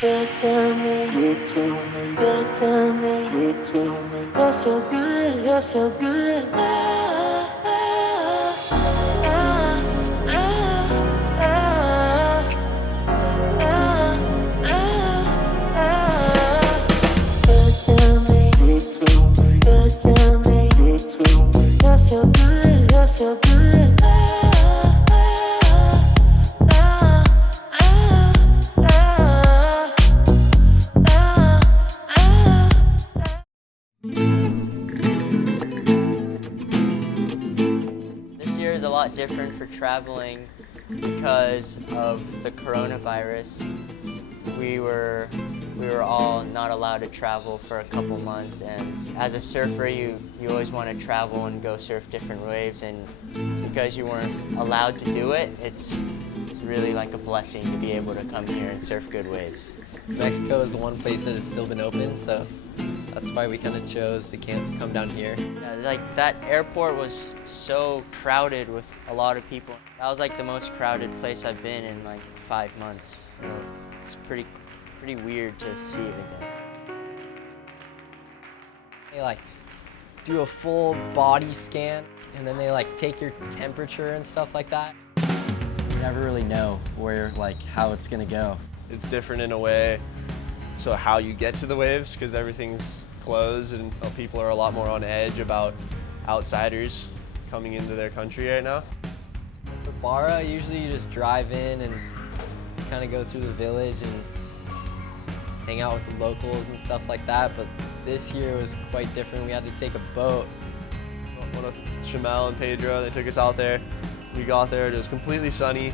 Good to me, good to me, good to me, good to me. You're so good, you're so good. Ah, ah, ah, ah, ah, ah. Good to me, good to me, good to me, good to me. You're so good, you're so good. Is a lot different for traveling because of the coronavirus. We were all not allowed to travel for a couple months, and as a surfer you always want to travel and go surf different waves, and because you weren't allowed to do it, it's really like a blessing to be able to come here and surf good waves. Mexico is the one place that has still been open, so that's why we kind of chose to come down here. Yeah, like that airport was so crowded with a lot of people. That was like the most crowded place I've been in like 5 months. So it's pretty weird to see it again. They like do a full body scan, and then they like take your temperature and stuff like that. You never really know how it's gonna go. It's different in a way, so how you get to the waves, because everything's closed and people are a lot more on edge about outsiders coming into their country right now. For Barra, usually you just drive in and kind of go through the village and hang out with the locals and stuff like that, but this year was quite different. We had to take a boat. One of Shamel and Pedro, they took us out there. We got there, it was completely sunny.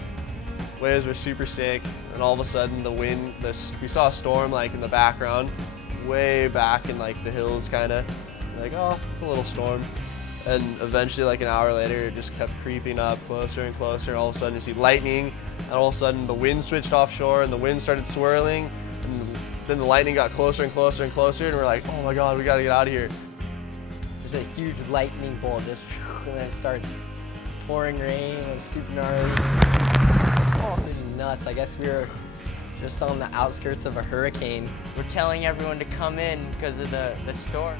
Waves were super sick, and all of a sudden the wind, we saw a storm like in the background, way back in like the hills kinda. Like, oh, it's a little storm. And eventually like an hour later, it just kept creeping up closer and closer, and all of a sudden you see lightning, and all of a sudden the wind switched offshore and the wind started swirling, and then the lightning got closer and closer and closer, and we're like, oh my God, we gotta get out of here. Just a huge lightning bolt, just, and then it starts pouring rain. It was super gnarly. Pretty nuts. I guess we were just on the outskirts of a hurricane. We're telling everyone to come in because of the storm.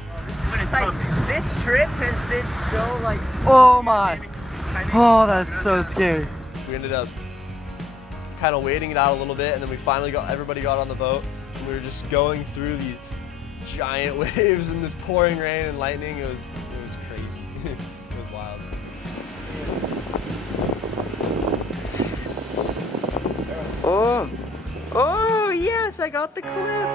It's like, this trip has been so like... Oh my! Oh, that's so scary. We ended up kind of waiting it out a little bit, and then we finally everybody got on the boat, and we were just going through these giant waves and this pouring rain and lightning. It was crazy. It was wild. Oh yes, I got the clip.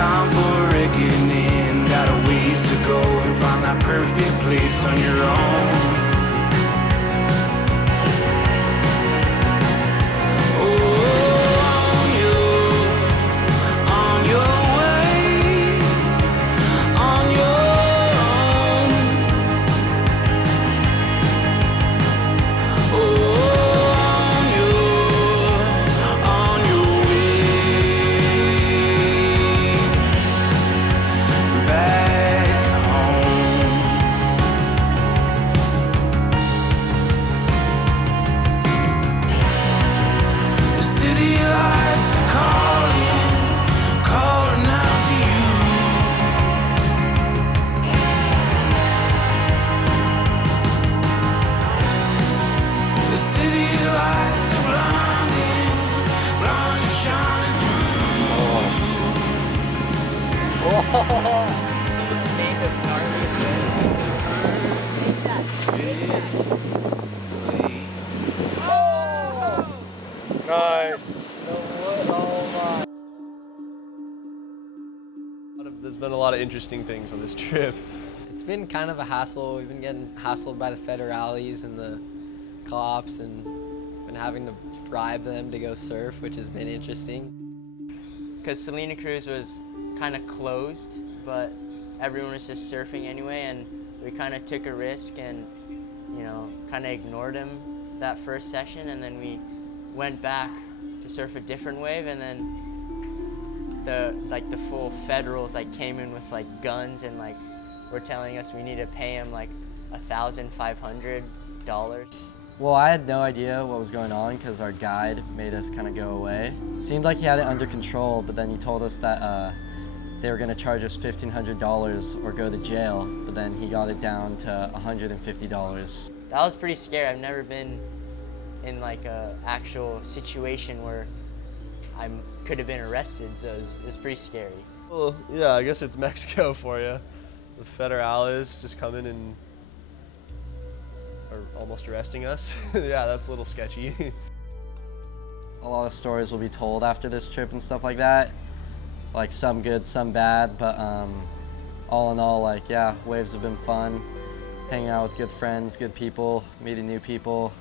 time for reckoning. Got a ways to go and find that perfect place on your own. Oh, interesting things on this trip. It's been kind of a hassle. We've been getting hassled by the federales and the cops, and been having to bribe them to go surf, which has been interesting. Because Salina Cruz was kind of closed, but everyone was just surfing anyway, and we kind of took a risk and, you know, kind of ignored him that first session, and then we went back to surf a different wave, and then the full federals came in with guns and were telling us we need to pay him $1,500. Well, I had no idea what was going on because our guide made us kind of go away. It seemed like he had it under control, but then he told us that they were going to charge us $1,500 or go to jail, but then he got it down to $150. That was pretty scary. I've never been in a actual situation where I could have been arrested, so it was pretty scary. Well, yeah, I guess it's Mexico for you. The federales just come in and are almost arresting us. Yeah, that's a little sketchy. A lot of stories will be told after this trip and stuff like that. Some good, some bad, but all in all, yeah, waves have been fun. Hanging out with good friends, good people, meeting new people,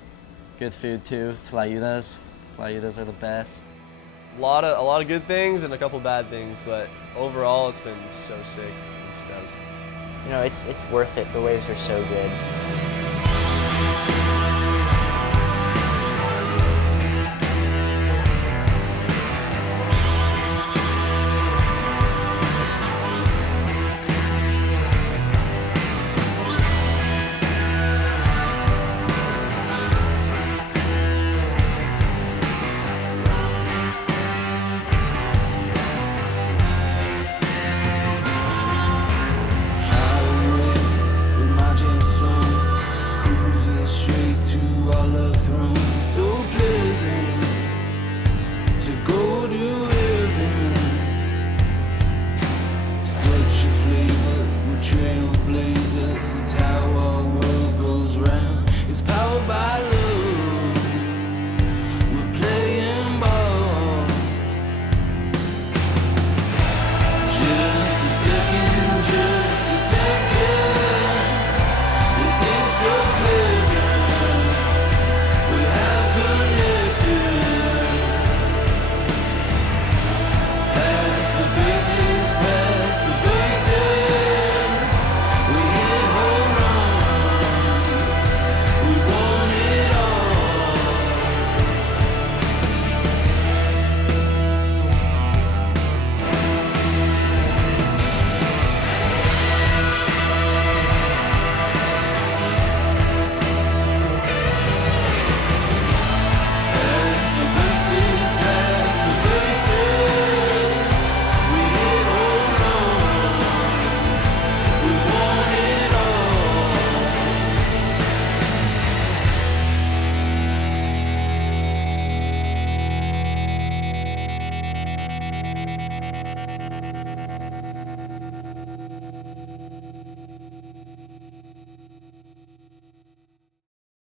good food too. Tlayudas are the best. A lot of good things and a couple bad things, but overall it's been so sick and stoked. You know, it's worth it. The waves are so good.